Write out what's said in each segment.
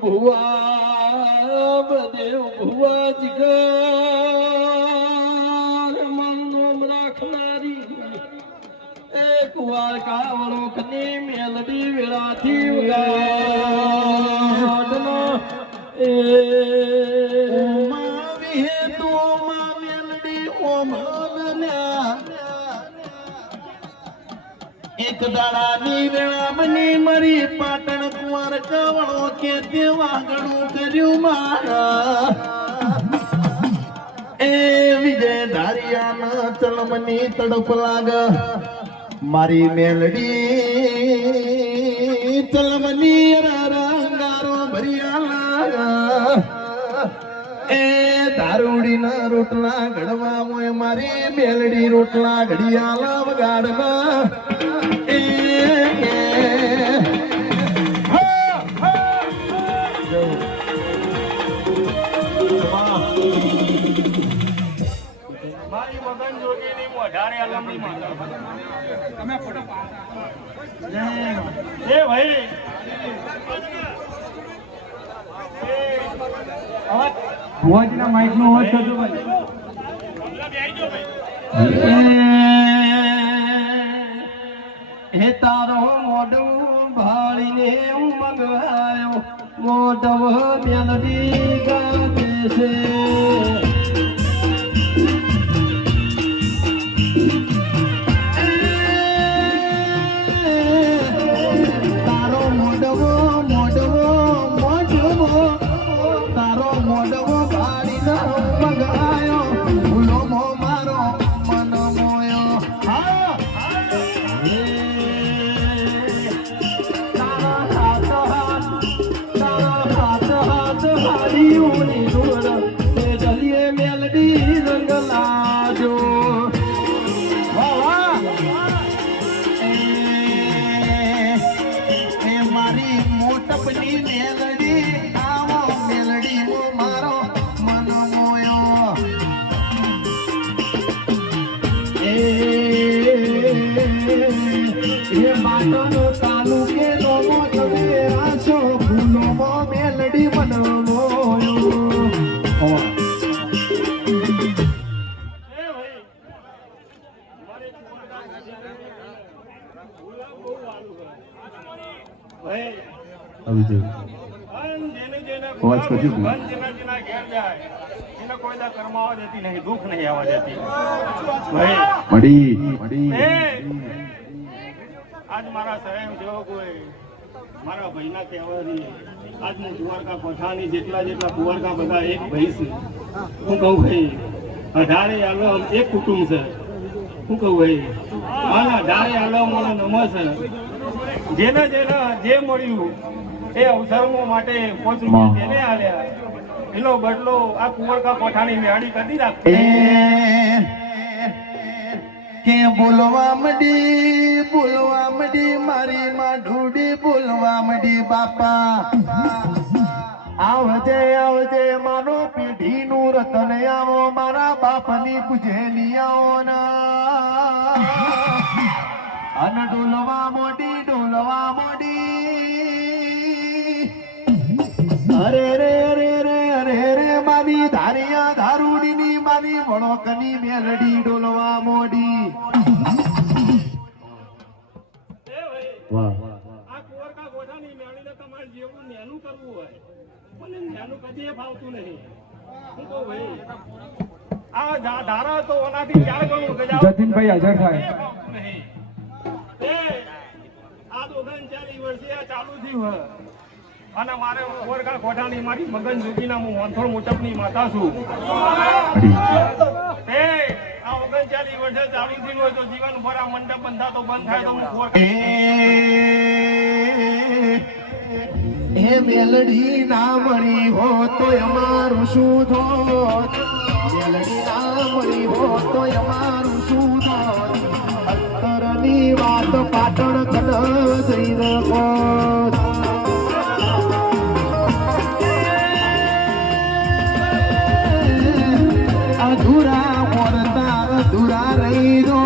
ભુવા બદેવ ભુવા જીગર રાખનારી એક વાર કાવળો કની મેલડી વેળાથી ઉગાડનો એ ઓમાં વિહે તો ઓમણલ્યા. એક દાડાની વેળામની મરી પાટણ કુંવર કવળો કે કર્યું મારા. એ વિજય ધારિયાના તળમની તડપ લાગ. મારી મેલડી ચલમની રંગારો ભરિયા લાગ. એ દારૂડીના રોટલા ઘડવા મોય મારી મેલડી રોટલા ઘડિયાળા વગાડવા. એ ભાઈ. ભુવાજીના માઇકનો અવાજ કરજો ભાઈ. હે તારો મોઢું ભાળીને હું મંગવાયો. મોઢવ મેલડી ગાતે છે. આવો મેલડી મડી એ આજ મારા સહેમ જેવો કોઈ મારા ભાઈના કહેવાથી આજ હું દ્વારકા પઠાની જેટલા જેટલા કુંવરકા બધા એક ભાઈ છે. હું કહું ભાઈ અઢારે આલમ એક કુટુંબ છે. હું કહું ભાઈ અને અઢારે આલમ મને નમો છે. જેને જેને જે મળ્યું એ અવસરમો માટે પોચ રૂપિયા તેને આલ્યા. એનો બદલો આ કુંવરકા કોઠાની મેળી કરી રાખે કે બોલવા મડી બોલવા મડી મારી માં ઢૂડી બોલવા મડી બાપા. આવજે આવજે મારો પેઢી નું રતન આવો મારા બાપની પૂજેલી આવો ના. અન ડોલવા મોડી ડોલવા મોડી. અરે રે રે રે અરે રે માની ધારિયા ધારુડીની મારી વણોકની મેલડી ડોલવા મોડી. વાહ. આ કુંવરકા ગોઠાની મેળીને તમારે જેવું નેનું કરવું હોય. મને નેનું કદી ફાવતું નહીં. હું કહું ભાઈ આ ધારા તો ઓનાથી ચાર ગણું? ગજાવ જતીનભાઈ હાજર થાય. આ તો ઓગણચાલીસ વર્ષે ચાલુ થયું હે. અને મારે કુંવરકા ગોઠાની મારી મગન જોગીના હું મોનથોડ મોચપની માતા છું. એ, આ ઓગણચાલીસ વર્ષે ચાલુ થયું હોય તો જીવન આ મંડપ બંધાતો બંધ થાય તો હું એ મેલડી ના મળી હો તો અમારું શું થોત મેલડી ના મળી હો તો અમારું શું થોત અંતરની વાત પાટણ કન જઈ રહો અધૂરા મોરતા અધૂરા રહી દો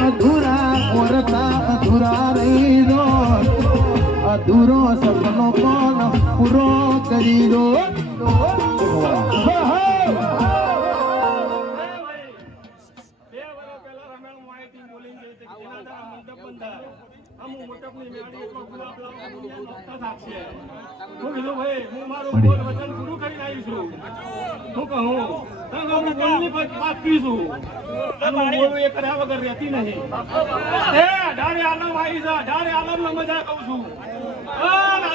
અધૂરા મોરતા અધૂરા રહી દો અધૂરો સપનો કોણ પૂરો કરી દો. હું મારું વચન પૂરું કરીને આવી છું. કહું? હું બોલની પછી વાત પીશું. અને હું બોલું એ કર્યા વગર રહેતી નહીં. એ અઢારે આલમ આવી છે, અઢારે આલમને મજા કહું છું.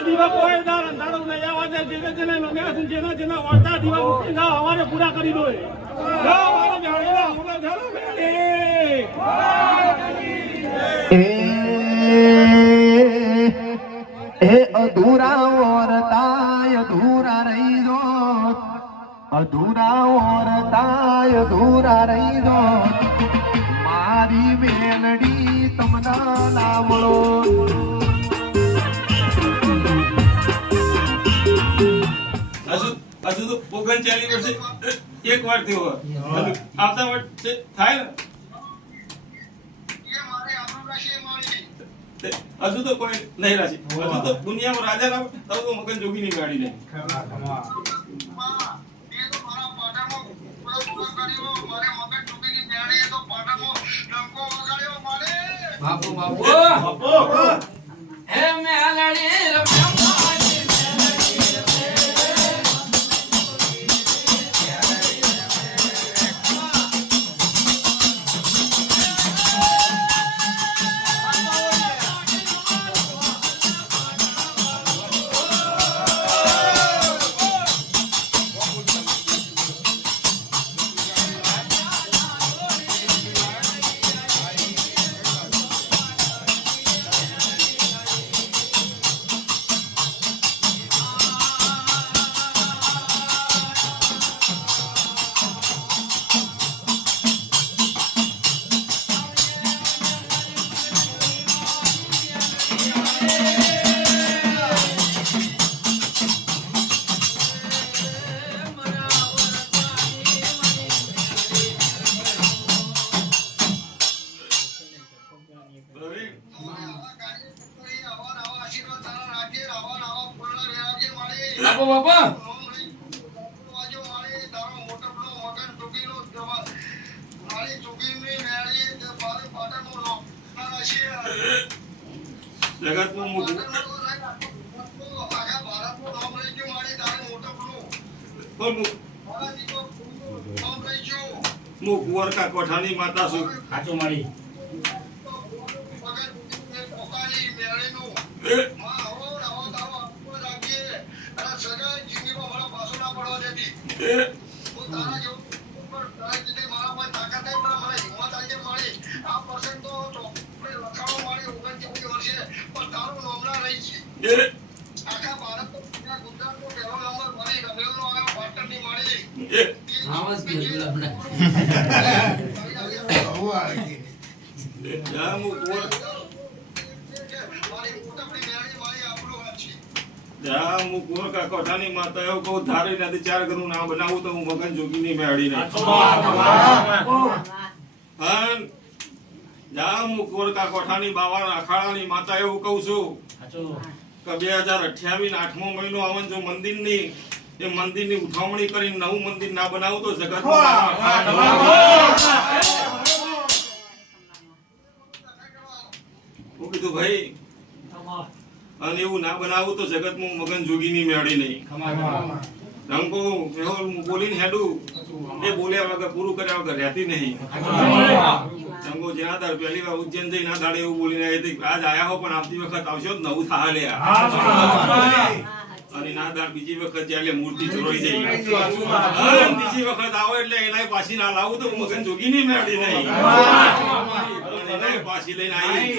દીવા કોઈ દાર નહીં આવવા દે. જેને જેને લગ્યા છે, જેના જેના વાર્તા દીવા મૂકી જાઓ, હવારે પૂરા કરી દો મારા મેળીના હમણાં મેળી. એ અધૂરા દો અધૂરા ઓરતાય અધૂરા રહી દો મારી મેલડી તમને લાવડો હજુ તો પોગન ચાલી વર્ષે એક વાર થયો આવતા વર્ષે થાય ને? હજુ તો કોઈ નહીં રાશી હજુ તો દુનિયામાં રાજા ના હોય, તો તો મગન જોગી ની ગાડી નહીં હે બાપા બાપા. જગતમાં મોટું. પણ હું કુંવરકા કોઠાની માતા છું. સાચું મળી માતા એવું કહું ધારી નથી ચાર ઘરનું નામ બનાવું તો હું. મગન જોગીની મેળી જ્યાં હું. કુંવરકા કોઠાની બાવા અખાડાની માતા એવું કહું છું કે બે હજાર અઠ્યાવીસ આઠમો મહિનો આવન જો મંદિરની એ મંદિરની ઉઠાવણી કરીને નવું મંદિર ના બનાવું તો જગત હું કીધું ભાઈ અને એવું ના બનાવું તો જગતમાં મગન જોગીની મેળી નહીં. રંગો મેહોલ બોલીને હેડું. એ બોલ્યા વગર પૂરું કર્યા વગર રહેતી નહીં. રંગો પહેલી વાર ઉજ્જૈન જઈ ના દાડે એવું બોલીને આવી હતી, આજ આયા હો પણ આવતી વખત આવશો નવું થા લ્યા. અને ના દાળ બીજી વખત જ્યારે મૂર્તિ ચોરાઈ જાય. બીજી વખત આવો એટલે એનાય પાછી ના લાવું તો મગન જોગી નહીં મેળવી નહીં. એનાય પાછી લઈને આવી